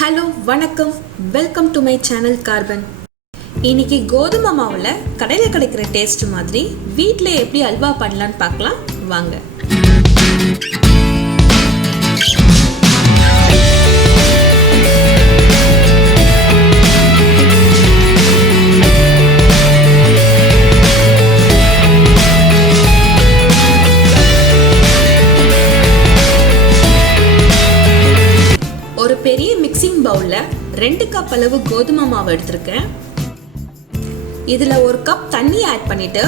Hello வணக்கம், welcome to my channel carbon. இன்னைக்கு கோதுமை மாவில் கடையில் கிடைக்கிற டேஸ்ட் மாதிரி வீட்டில் எப்படி அல்வா பண்ணலான்னு பார்க்கலாம் வாங்க. ஒரு பெரிய மிக்சிங் பவுல்ல 2 கப் அளவு கோதுமை மாவு எடுத்திருக்கேன். இதுல 1 கப் தண்ணி ஆட் பண்ணிட்டு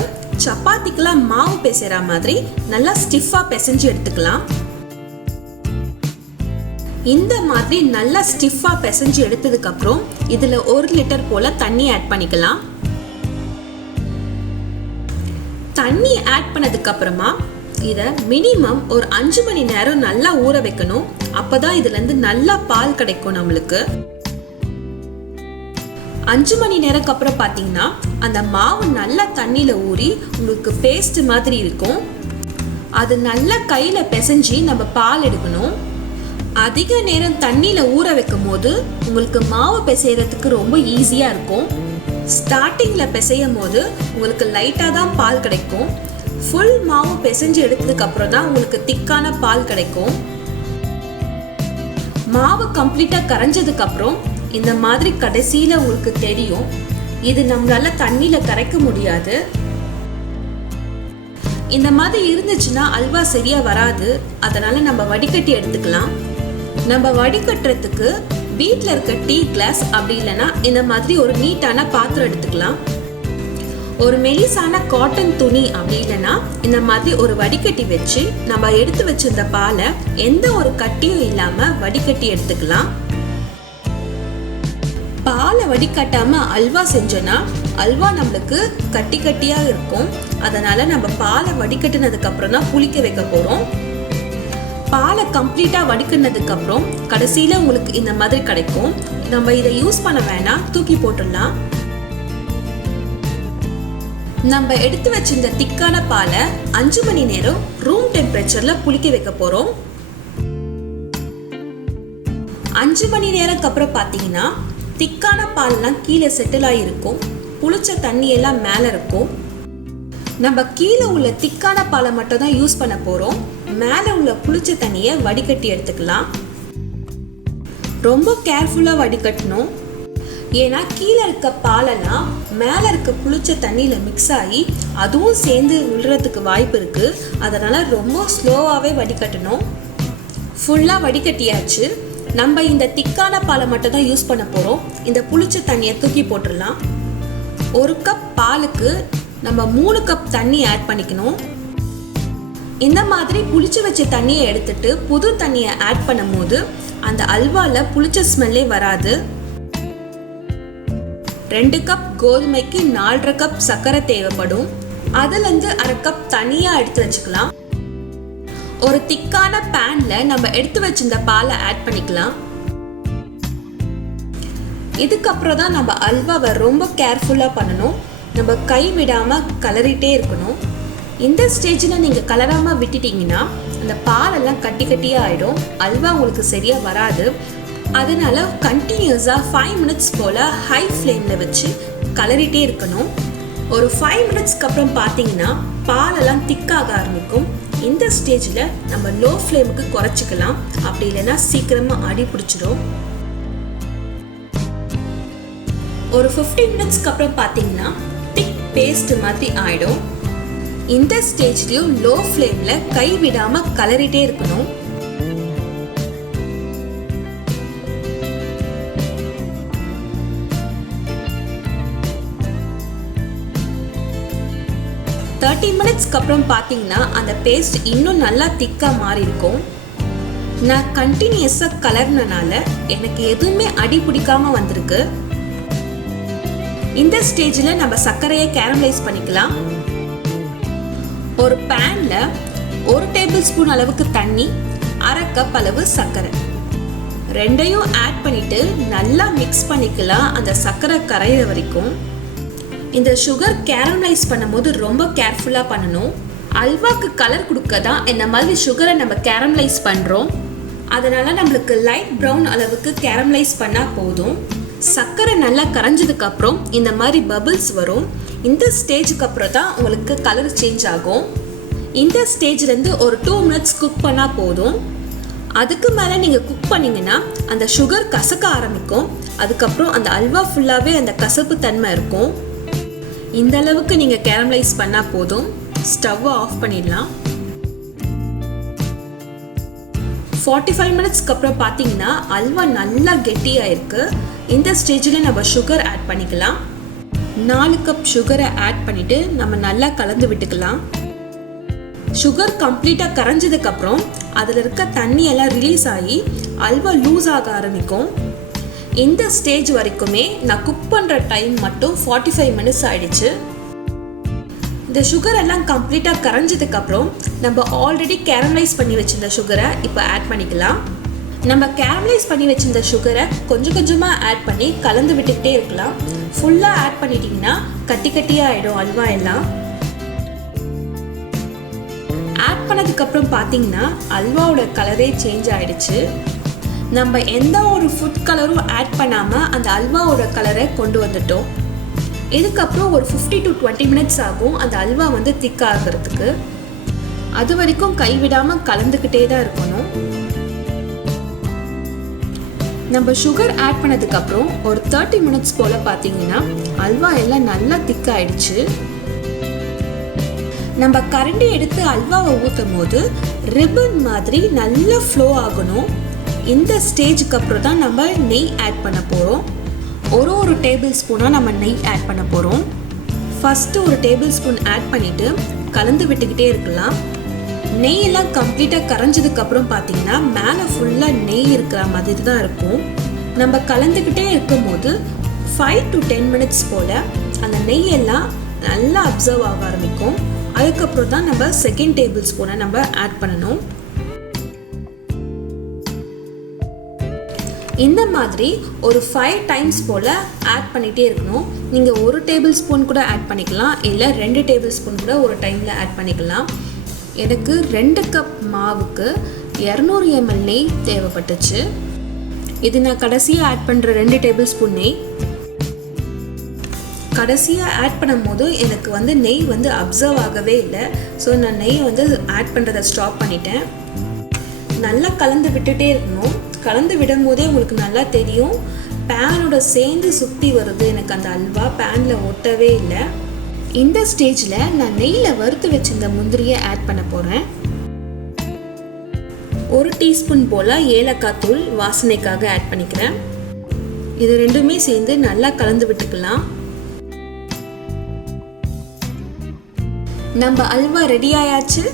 சப்பாத்திக்கெல்லாம் மாவு பிசைற மாதிரி நல்லா ஸ்டிஃபா பிசைஞ்சு எடுத்துக்கலாம். இந்த மாதிரி நல்லா ஸ்டிஃபா பிசைஞ்சு எடுத்ததுக்கு அப்புறம் இதுல 1 லிட்டர் போல தண்ணி ஆட் பண்ணிக்கலாம். தண்ணி ஆட் பண்ணதுக்கு அப்புறமா இதை மினிமம் ஒரு 5 மணி நேரம் நல்லா ஊற வைக்கணும். அப்பதான் இதுல இருந்து நல்லா பால் கிடைக்கும் நம்மளுக்கு. 5 மணி நேரத்துக்கு அப்புறம் பாத்தீங்கன்னா அந்த மாவு நல்லா தண்ணியில ஊறி உங்களுக்கு பேஸ்ட் மாதிரி இருக்கும். அது நல்லா கையில பிசைஞ்சு நம்ம பால் எடுக்கணும். அதிக நேரம் தண்ணியில ஊற வைக்கும் போது உங்களுக்கு மாவு பிசைறதுக்கு ரொம்ப ஈஸியா இருக்கும். ஸ்டார்டிங்ல பிசையும் போது உங்களுக்கு லைட்டா தான் பால் கிடைக்கும். ஃபுல் மாவு பிசைஞ்சு எடுத்ததுக்கு அப்புறம் தான் உங்களுக்கு திக்கான பால் கிடைக்கும். மாவு கம்ப்ளீட்டா கரைஞ்சதுக்கு அப்புறம் இந்த மாதிரி கடைசியில உங்களுக்கு தெரியும். இது நம்மளால தண்ணியில கரைக்க முடியாது. இந்த மாதிரி இருந்துச்சுன்னா அல்வா சரியா வராது. அதனால நம்ம வடிகட்டி எடுத்துக்கலாம். நம்ம வடிகட்டுறதுக்கு வீட்ல இருக்க டீ கிளாஸ் அப்படி இல்லைன்னா இந்த மாதிரி ஒரு நீட்டான பாத்திரம் எடுத்துக்கலாம். ஒரு மெலிசான காட்டன் துணி அப்படி இல்லைன்னா இந்த மாதிரி ஒரு வடிகட்டி வச்சு நம்ம எடுத்து வச்சிருந்த பாலை எந்த ஒரு கட்டியும் இல்லாம வடிகட்டி எடுத்துக்கலாம். பாலை வடிகட்டாம அல்வா செஞ்சோன்னா அல்வா நம்மளுக்கு கட்டி கட்டியா இருக்கும். அதனால நம்ம பாலை வடிகட்டினதுக்கு அப்புறம் தான் புளிக்க வைக்க போறோம். பாலை கம்ப்ளீட்டா வடிகட்டினதுக்கு அப்புறம் கடைசியில உங்களுக்கு இந்த மாதிரி கிடைக்கும். நம்ம இதை யூஸ் பண்ண வேணாம், தூக்கி போட்டுடலாம். நம்ம எடுத்து வச்சிருந்த திக்கான பாலை 5 மணி நேரம் ரூம் டெம்பரேச்சர்ல புளிக்க வைக்க போறோம். 5 மணி நேரத்துக்கு அப்புறம் பாத்தீங்கன்னா திக்கான பால்லாம் கீழே செட்டில் ஆகிருக்கும். புளிச்ச தண்ணி எல்லாம் மேல இருக்கும். நம்ம கீழே உள்ள திக்கான பாலை மட்டும் தான் யூஸ் பண்ண போறோம். மேல உள்ள புளிச்ச தண்ணியை வடிகட்டி எடுத்துக்கலாம். ரொம்ப கேர்ஃபுல்லா வடிகட்டணும். ஏன்னா கீழே இருக்க பாலெல்லாம் மேல இருக்க புளிச்ச தண்ணியில மிக்ஸ் ஆகி அதுவும் சேர்ந்து விழுறதுக்கு வாய்ப்பு இருக்கு. அதனால ரொம்ப ஸ்லோவாவே வடிகட்டணும். ஃபுல்லா வடிகட்டியாச்சு. நம்ம இந்த திக்கான பாலை மட்டும் தான் யூஸ் பண்ண போறோம். இந்த புளிச்ச தண்ணியை தூக்கி போட்டுடலாம். 1 கப் பாலுக்கு நம்ம 3 கப் தண்ணி ஆட் பண்ணிக்கணும். இந்த மாதிரி புளிச்சு வச்ச தண்ணியை எடுத்துட்டு புது தண்ணியை ஆட் பண்ணும் போது அந்த அல்வால புளிச்ச ஸ்மெல்லே வராது. 2 கப் கோதுமைக்கு 4.5 கப் சர்க்கரை தேவைப்படும். அதுல இருந்து 1/2 கப் தனியா எடுத்து வச்சுக்கலாம். ஒரு திக்கான பேன்ல நம்ம எடுத்து வச்சிருந்த பாலை ஆட் பண்ணிக்கலாம். இதுக்கப்புறம் தான் நம்ம அல்வாவை ரொம்ப கேர்ஃபுல்லா பண்ணணும். நம்ம கை விடாம கலரிட்டே இருக்கணும். இந்த ஸ்டேஜ்ல நீங்க கலராம விட்டுட்டீங்கன்னா அந்த பாலெல்லாம் கட்டி கட்டியா ஆயிடும். அல்வா உங்களுக்கு சரியா வராது. அதனால கண்டினியூஸா 5 மினிட்ஸ் போல ஹை ஃப்ளேம்ல வச்சு கலரிட்டே இருக்கணும். ஒரு 5 மினிட்ஸ்க்கு அப்புறம் பாத்தீங்கன்னா பாலெல்லாம் திக்காக ஆரம்பிக்கும். இந்த ஸ்டேஜ்ல நம்ம லோ ஃப்ளேமுக்கு குறைச்சிக்கலாம். அப்படி இல்லைன்னா சீக்கிரமா அடி பிடிச்சிடும். ஒரு 15 மினிட்ஸ்க்கு அப்புறம் பாத்தீங்கன்னா திக் பேஸ்ட் மாதிரி ஆயிடும். இந்த ஸ்டேஜ்லயும் லோ ஃப்ளேம்ல கை விடாம கலரிட்டே இருக்கணும். தேர்ட்டி மினிட்ஸ்க்கு அப்புறம் பார்த்தீங்கன்னா அந்த பேஸ்ட் இன்னும் நல்லா திக்காக மாறி இருக்கும். நான் கண்டினியூஸாக கலர்னால எனக்கு எதுவுமே அடி பிடிக்காம வந்திருக்கு. இந்த ஸ்டேஜில் நம்ம சர்க்கரையை கேரமலைஸ் பண்ணிக்கலாம். ஒரு பேன்ல 1 டேபிள் ஸ்பூன் அளவுக்கு தண்ணி, 1/2 கப் அளவு சர்க்கரை ரெண்டையும் ஆட் பண்ணிட்டு நல்லா மிக்ஸ் பண்ணிக்கலாம். அந்த சர்க்கரை கரையிற வரைக்கும். இந்த சுகர் கேரமலைஸ் பண்ணும்போது ரொம்ப கேர்ஃபுல்லாக பண்ணணும். அல்வாக்கு கலர் கொடுக்க தான் இந்த மாதிரி சுகரை நம்ம கேரமலைஸ் பண்ணுறோம். அதனால் நம்மளுக்கு லைட் ப்ரௌன் அளவுக்கு கேரமலைஸ் பண்ணால் போதும். சர்க்கரை நல்லா கரைஞ்சதுக்கப்புறம் இந்த மாதிரி பபிள்ஸ் வரும். இந்த ஸ்டேஜுக்கு அப்புறம் தான் உங்களுக்கு கலர் சேஞ்ச் ஆகும். இந்த ஸ்டேஜ்லேருந்து ஒரு 2 minutes குக் பண்ணால் போதும். அதுக்கு மேலே நீங்கள் குக் பண்ணிங்கன்னா அந்த சுகர் கசக்க ஆரம்பிக்கும். அதுக்கப்புறம் அந்த அல்வா ஃபுல்லாகவே அந்த கசப்பு தன்மை இருக்கும். இந்த அளவுக்கு நீங்கள் கேரமலைஸ் பண்ணால் போதும். ஸ்டவ்வை ஆஃப் பண்ணிடலாம். 45 minutesக்கு அப்புறம் பார்த்தீங்கன்னா அல்வா நல்லா கெட்டியாயிருக்கு. இந்த ஸ்டேஜில் நம்ம சுகர் ஆட் பண்ணிக்கலாம். 4 கப் சுகரை ஆட் பண்ணிவிட்டு நம்ம நல்லா கலந்து விட்டுக்கலாம். சுகர் கம்ப்ளீட்டாக கரைஞ்சதுக்கப்புறம் அதில் இருக்க தண்ணியெல்லாம் ரிலீஸ் ஆகி அல்வா லூஸ் ஆக ஆரம்பிக்கும். இந்த ஸ்டேஜ் வரைக்குமே நான் குக் பண்ணுற டைம் மட்டும் 45 minutes ஆயிடுச்சு. இந்த சுகர் எல்லாம் கம்ப்ளீட்டாக கரைஞ்சதுக்கப்புறம் நம்ம ஆல்ரெடி கேரமலைஸ் பண்ணி வச்சிருந்த சுகரை இப்போ ஆட் பண்ணிக்கலாம். நம்ம கேரமலைஸ் பண்ணி வச்சிருந்த சுகரை கொஞ்சம் கொஞ்சமாக ஆட் பண்ணி கலந்து விட்டுக்கிட்டே இருக்கலாம். ஃபுல்லாக ஆட் பண்ணிட்டீங்கன்னா கட்டி கட்டியாக ஆகிடும் அல்வா எல்லாம். ஆட் பண்ணதுக்கப்புறம் பார்த்தீங்கன்னா அல்வாவோட கலரே சேஞ்ச் ஆகிடுச்சு. நம்ம எந்த ஒரு ஃபுட் கலரும் ஆட் பண்ணாமல் அந்த அல்வாவோட கலரை கொண்டு வந்துட்டோம். இதுக்கப்புறம் ஒரு 50 to 20 minutes ஆகும் அந்த அல்வா வந்து திக்காகிறதுக்கு. அது வரைக்கும் கைவிடாமல் கலந்துக்கிட்டே தான் இருக்கணும். நம்ம சுகர் ஆட் பண்ணதுக்கப்புறம் ஒரு 30 minutes போல் பார்த்தீங்கன்னா அல்வா எல்லாம் நல்லா திக்காயிடுச்சு. நம்ம கரண்டி எடுத்து அல்வாவை ஊற்றும் போது ரிப்பன் மாதிரி நல்லா ஃப்ளோ ஆகணும். இந்த ஸ்டேஜுக்கு அப்புறம் தான் நம்ம நெய் ஆட் பண்ண போகிறோம். ஒரு டேபிள் ஸ்பூனாக நம்ம நெய் ஆட் பண்ண போகிறோம். ஃபஸ்ட்டு ஒரு டேபிள் ஸ்பூன் ஆட் பண்ணிவிட்டு கலந்து விட்டுக்கிட்டே இருக்கலாம். நெய்யெல்லாம் கம்ப்ளீட்டாக கரைஞ்சதுக்கப்புறம் பார்த்தீங்கன்னா மேலே ஃபுல்லாக நெய் இருக்கிற மாதிரி தான் இருக்கும். நம்ம கலந்துக்கிட்டே இருக்கும் போது 5 to 10 minutes போல் அந்த நெய்யெல்லாம் நல்லா அப்சர்வ் ஆக ஆரம்பிக்கும். அதுக்கப்புறம் தான் நம்ம செகண்ட் டேபிள் ஸ்பூனை நம்ம ஆட் பண்ணணும். இந்த மாதிரி ஒரு 5 times போல் ஆட் பண்ணிகிட்டே இருக்கணும். நீங்கள் 1 டேபிள் ஸ்பூன் கூட ஆட் பண்ணிக்கலாம், இல்லை 2 டேபிள் ஸ்பூன் கூட ஒரு டைமில் ஆட் பண்ணிக்கலாம். எனக்கு 2 கப் மாவுக்கு 200 ml நெய் தேவைப்பட்டுச்சு. இது நான் கடைசியாக ஆட் பண்ணுற 2 டேபிள் ஸ்பூன் நெய். கடைசியாக ஆட் பண்ணும் போது எனக்கு வந்து நெய் வந்து அப்சர்வ் ஆகவே இல்லை. ஸோ நான் நெய் வந்து ஆட் பண்ணுறதை ஸ்டாப் பண்ணிட்டேன். நல்லா கலந்து விட்டுட்டே இருக்கணும். கலந்து விடும் போதே உங்களுக்கு நல்லா தெரியும் பேனோட சேர்ந்து சுற்றி வருது. எனக்கு அந்த அல்வா பேனில் ஒட்டவே இல்லை. இந்த ஸ்டேஜில் நான் நெய்யில் வறுத்து வச்சிருந்த முந்திரியை ஆட் பண்ண போகிறேன். 1 டீஸ்பூன் போல் ஏலக்காய் தூள் வாசனைக்காக ஆட் பண்ணிக்கிறேன். இது ரெண்டுமே சேர்ந்து நல்லா கலந்து விட்டுக்கலாம். நம்ம அல்வா ரெடி ஆயாச்சு.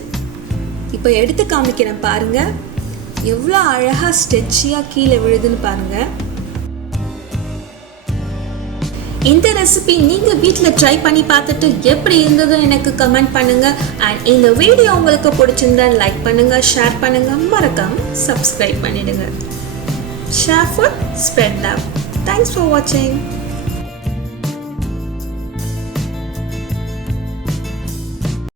இப்போ எடுத்து காமிக்கிறேன் பாருங்கள். எவ்வளோ அழகாக ஸ்ட்ரெச்சியாக கீழே விழுதுன்னு பாருங்கள். இந்த ரெசிபி நீங்கள் வீட்டில் ட்ரை பண்ணி பார்த்துட்டு எப்படி இருந்ததுன்னு எனக்கு கமெண்ட் பண்ணுங்கள். அண்ட் இந்த வீடியோ உங்களுக்கு பிடிச்சிருந்தா லைக் பண்ணுங்கள், ஷேர் பண்ணுங்கள், மறக்காமல் சப்ஸ்கிரைப் பண்ணிடுங்க. Share food, spread love. Thanks for வாட்சிங்.